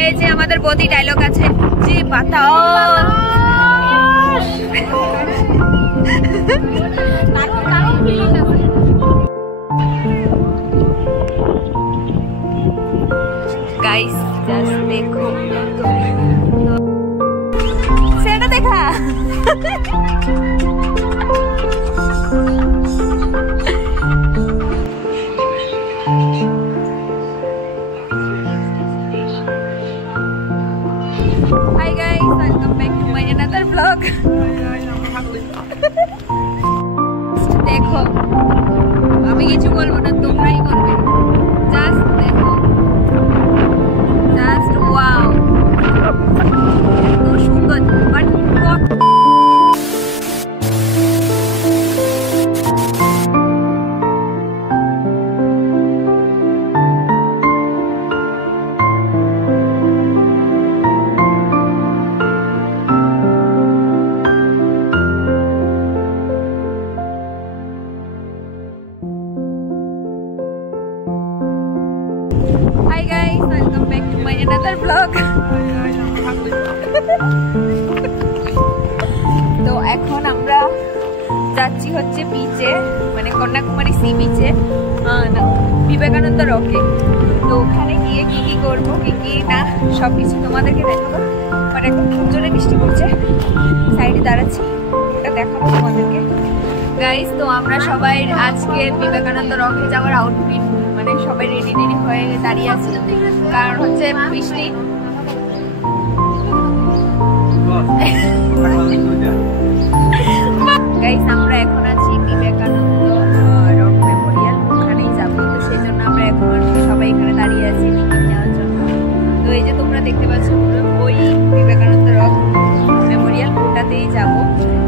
এই যে আমাদের বদি ডায়লগ আছে যে বাতাস गाइस जस्ट देखो सेटा देखा Hi guys, welcome back to my another vlog. देखो আমি কিছু বলবো না, তোমরাই বলবে। জাস্ট দেখো, জাস্ট ওয়াও, এত সুন্দর। But Hi guys, welcome back to my another vlog. তো এখন আমরা যাচ্ছি হচ্ছে বিচে, মানে কন্যাকুমারী সি বিচে, বিবেকানন্দ রকে। তো ওখানে গিয়ে কি কি করবো, কি কি না সবকিছু তোমাদেরকে দেখাবো। বাট এখন খুব জোরে বৃষ্টি পড়ছে, সাইডে দাঁড়াচ্ছি, ওটা দেখাবো তোমাদেরকে গাইস। তো আমরা সবাই আজকে বিবেকানন্দ রকে যাওয়ার আউটফিট মানে সবাই রেডি রেডি হয়ে দাঁড়িয়ে আছি, কারণ হচ্ছে বৃষ্টি। গাইস আমরা এখন আছি বিবেকানন্দ রক মেমোরিয়াল, ওখানেই যাবো। তো সেই জন্য আমরা এখন সবাই এখানে দাঁড়িয়ে আছি টিকিট নেওয়ার জন্য। তো এই যে তোমরা দেখতে পাচ্ছ ওই বিবেকানন্দ রক মেমোরিয়াল, ওটাতেই যাবো।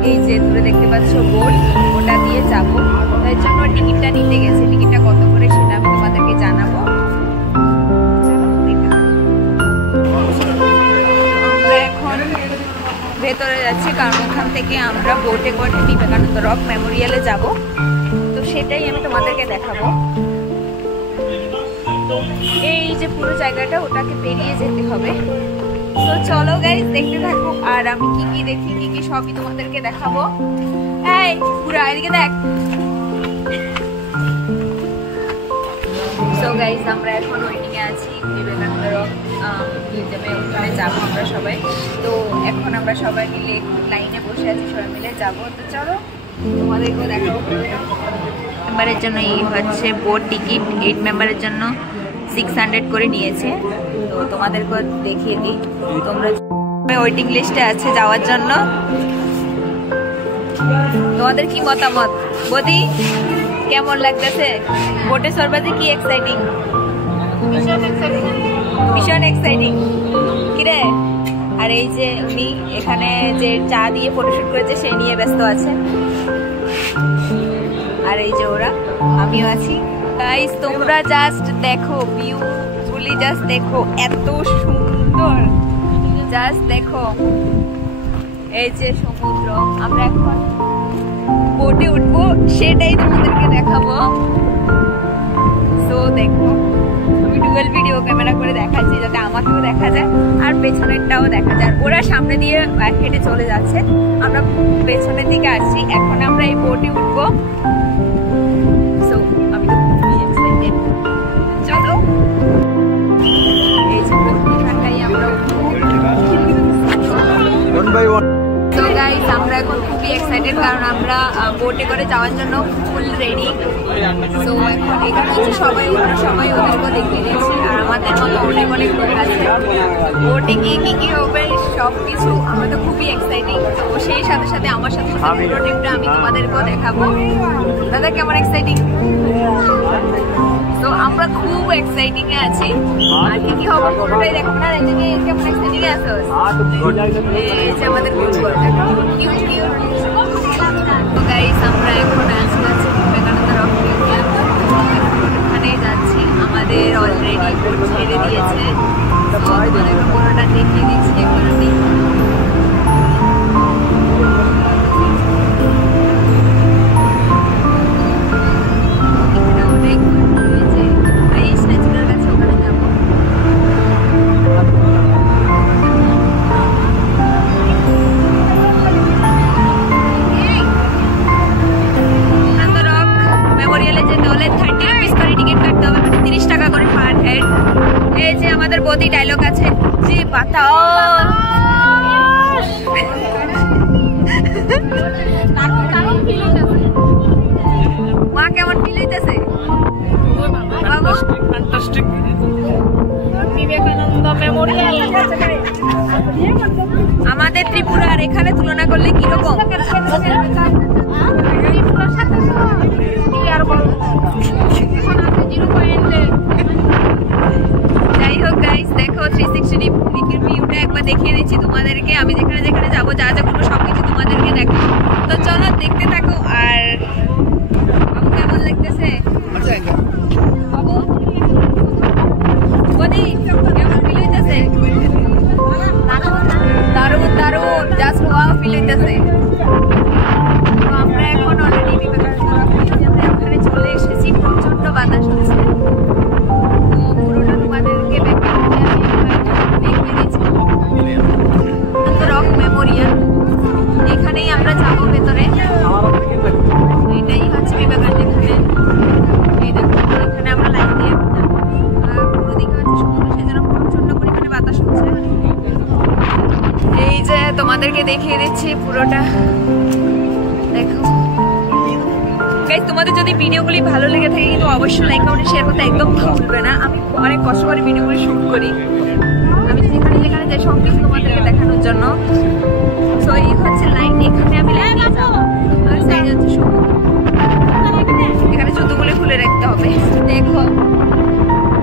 এই যে তোমরা দেখতে পাচ্ছ বোর্ড, ওটা দিয়ে যাবো। তাই জন্য টিকিটটা নিতে গেছে। টিকিটটা কত করে সেটা আমি তোমাদেরকে জানাবো। আমরা এখন ভেতরে যাচ্ছি, কারণ ওখান থেকে আমরা বোটে করে বিবেকানন্দ রক মেমোরিয়ালে যাব। তো সেটাই আমি তোমাদেরকে দেখাবো। তো এই যে পুরো জায়গাটা, ওটাকে পেরিয়ে যেতে হবে। তো চলো গাইস, দেখতে থাকো। আর আমি কি কি দেখি, কি কি সবই তোমাদেরকে দেখাবো। এই পুরো এদিকে দেখ। সো গাইস আমরা এখন ওয়েটিং এ আছি বিবেকানন্দ রক মিউজিয়ামে, ওখানে যাবো আমরা সবাই। তো এখন আমরা সবাই মিলে লাইনে বসে আছি, সবাই মিলে যাবো। তো চলো তোমাদেরকেও দেখাবো। মেম্বারের জন্য এই হচ্ছে বোট টিকিট, 8 মেম্বারের জন্য 600 করে নিয়েছে। তো তোমাদেরকেও দেখিয়ে দিই, তোমরা ওয়েটিং লিস্টে আছে যাওয়ার জন্য। তোমাদের কি মতামত বদি, কেমন লাগতেছে? বোটে সরবাজে কি এক্সাইটিং? ভীষণ এক্সাইটিং কিরে? আর এই যে উনি এখানে যে চা দিয়ে ফটোশুট করেছে, সেই নিয়ে ব্যস্ত আছে। আর এই যে ওরা, আমিও আছি। গাইস তোমরা জাস্ট দেখো ভিউ গুলি, জাস্ট দেখো এত সুন্দর, জাস্ট দেখো। এই যে সমুদ্র, আমরা এখন বোটে উঠবো, সেটাই তোমাদেরকে দেখাবো। সো দেখো, আমি ডুয়াল ভিডিও ক্যামেরা করে দেখাচ্ছি যাতে আমাকেও দেখা যায় আর পেছনেরটাও দেখা যায়। ওরা সামনে দিয়ে হেঁটে চলে যাচ্ছে, আমরা পেছনের দিকে আসছি। এখন আমরা এই বোটে উঠবো। সো আমি তো খুবই এক্সাইটেড। চলো এই যে এখানটাই আমরা উঠবো। তো গাইস আমরা এখন খুবই এক্সাইটেড, কারণ আমরা বোটে করে যাওয়ার জন্য ফুল রেডি। সো এখন এখানে হচ্ছে সবাই ওদেরকেও দেখিয়ে দিচ্ছি, আর আমাদের মতো অনেক অনেক লোক আছে। বোটে গিয়ে কি কি হবে সব কিছু, আমরা তো খুবই এক্সাইটিং। তো সেই সাথে সাথে আমার সাথে পুরো ট্রিপটা আমি তোমাদেরকেও দেখাবো। দাদা কেমন এক্সাইটিং? তো আমরা খুব এক্সাইটিং এ আছি, আর কি কি হবে পুরোটাই দেখো না। এদিকে কেমন এক্সাইটিং এ আছো? এই যে আমাদের কিউট কিউট। তো গাইস আমরা এখন আছি বিবেকানন্দ রক মিউজিয়াম, ওখানেই যাচ্ছি। আমাদের অলরেডি বোট ছেড়ে দিয়েছে, তো তোমাদের পুরোটা দেখিয়ে দিচ্ছি একবার আমি। এখানে অনেক বদি ডায়লগ আছে যে বাতাস মা কেমন ফিল হইতেছে? আমাদের ত্রিপুরার এখানে তুলনা করলে কিরকম? যাই হোক গাইস, দেখো 360 ডিগ্রি ভিউটা একবার দেখিয়ে দিচ্ছি তোমাদেরকে। আমি যেখানে যেখানে যাবো যা যা করবো সবকিছু তোমাদেরকে দেখো। তো চলো দেখতে থাকো। আর বাবু কেমন লাগতেছে? বাবু বদি কেমন ফিল হইতেছে? দারুণ দারুণ, জাস্ট ওয়াও ফিল হইতেছে। তো আমরা এখন অলরেডি বিবেকানন্দ ওখানে চলে এসেছি। প্রচন্ড বাতাস হচ্ছে, তো পুরোটা তোমাদেরকে দেখিয়ে দিচ্ছি। রক মেমোরিয়াল, এখানেই আমরা যাবো ভেতরে। এটাই হচ্ছে বিবেকানন্দ। এখানে এই দেখো, এখানে আমরা লাইন দিয়ে পুরো দিকে হচ্ছে সমুদ্র, সেজন্য প্রচন্ড পরিমাণে বাতাস হচ্ছে। এই যে তোমাদেরকে দেখিয়ে দিচ্ছি পুরোটা, দেখো গাইস। তোমাদের যদি ভিডিওগুলি ভালো লেগে থাকে কিন্তু অবশ্যই লাইক কমেন্ট শেয়ার করতে একদম ভুলবে না। আমি অনেক কষ্ট করে ভিডিওগুলি শুট করি, আমি যেখানে যেখানে যাই সব কিছু তোমাদেরকে দেখানোর জন্য। তো এই হচ্ছে লাইন, এখানে আমি লাইন দিয়ে যাবো। আর সাইড হচ্ছে সমুদ্র, এখানে জুতোগুলি খুলে রাখতে হবে। দেখো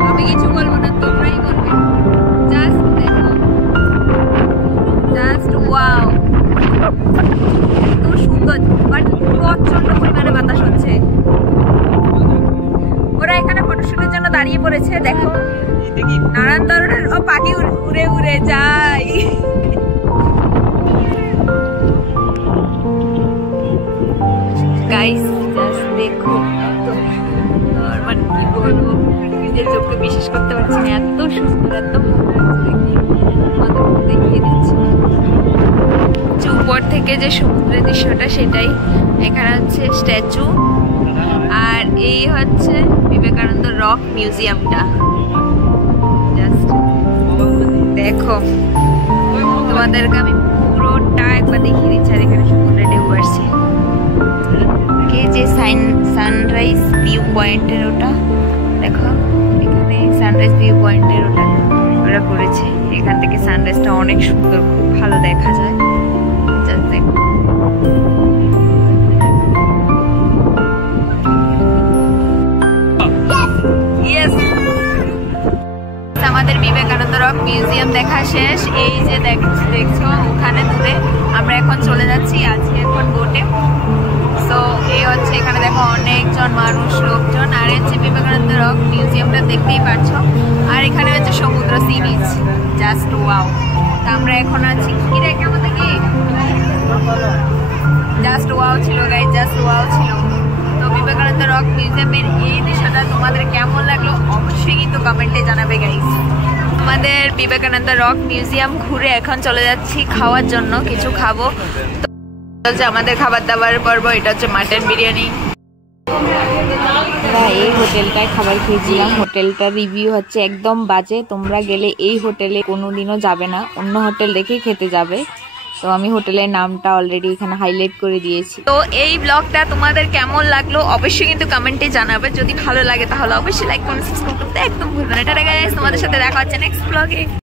আমি কিছু বলবো না, তোমরাই বলবে। জাস্ট দেখো, জাস্ট ওয়াও, এত সুন্দর। বাট প্রচন্ড পরিমাণে বাতাস হচ্ছে। ওরা এখানে ফটোশুটের জন্য দাঁড়িয়ে পড়েছে। দেখো নানান ধরনের পাখি উড়ে উড়ে যায়। গাইস জাস্ট দেখো, মানে কি বলবো, নিজের চোখে বিশ্বাস করতে পারছি না, এত সুন্দর, এত ভালো দেখিয়ে দিচ্ছি। উপর থেকে যে সমুদ্রের দৃশ্যটা সেটাই। এখানে হচ্ছে স্ট্যাচু, আর এই হচ্ছে বিবেকানন্দ রক মিউজিয়ামটা। জাস্ট দেখো, তোমাদেরকে আমি পুরোটা একবার দেখিয়ে দিচ্ছি। আর এখানে সমুদ্রে ঢেউ আসছে, যে সানরাইজ ভিউ পয়েন্টের ওটা দেখো, এখানে সানরাইজ ভিউ পয়েন্টের ওরা করেছে। এখান থেকে সানরাইজটা অনেক সুন্দর, খুব ভালো দেখা যায়। জাস্ট দেখো, আমাদের বিবেকানন্দ রক মিউজিয়াম দেখা শেষ। এই যে দেখছো ওখানে দূরে, আমরা এখন চলে যাচ্ছি। আজকে এখন বোটে। তো এই হচ্ছে এখানে দেখো অনেকজন মানুষ, লোকজন। আর হচ্ছে বিবেকানন্দ রক মিউজিয়ামটা দেখতেই পাচ্ছ। আর এখানে হচ্ছে সমুদ্র, সি বিচ, জাস্ট ওয়াও। তা আমরা এখন আছি কি রে, কেমন দেখি? জাস্ট ওয়াও ছিল গাইস, জাস্ট ওয়াও ছিল। তো বিবেকানন্দ রক মিউজিয়ামের এই দৃশ্যটা তোমাদের কেমন লাগলো অবশ্যই কিন্তু কমেন্টে জানাবে গাইস। আমাদের বিবেকানন্দ রক মিউজিয়াম ঘুরে এখন চলে যাচ্ছি খাওয়ার জন্য, কিছু খাবো। তো আমাদের খাবার দাবার পর্ব, এটা হচ্ছে মাটন বিরিয়ানি। এই হোটেলটায় খাবার খেয়েছিলাম। হোটেলটার রিভিউ হচ্ছে একদম বাজে। তোমরা গেলে এই হোটেলে কোনোদিনও যাবে না, অন্য হোটেল দেখে খেতে যাবে। তো আমি হোটেলের নামটা অলরেডি এখানে হাইলাইট করে দিয়েছি। তো এই ব্লগটা তোমাদের কেমন লাগলো অবশ্যই কিন্তু কমেন্টে জানাবে। যদি ভালো লাগে তাহলে অবশ্যই লাইক কমেন্ট সাবস্ক্রাইব করতে একদম ভুলবে না। টাটা গাইস, তোমাদের সাথে দেখা হচ্ছে নেক্সট ব্লগে।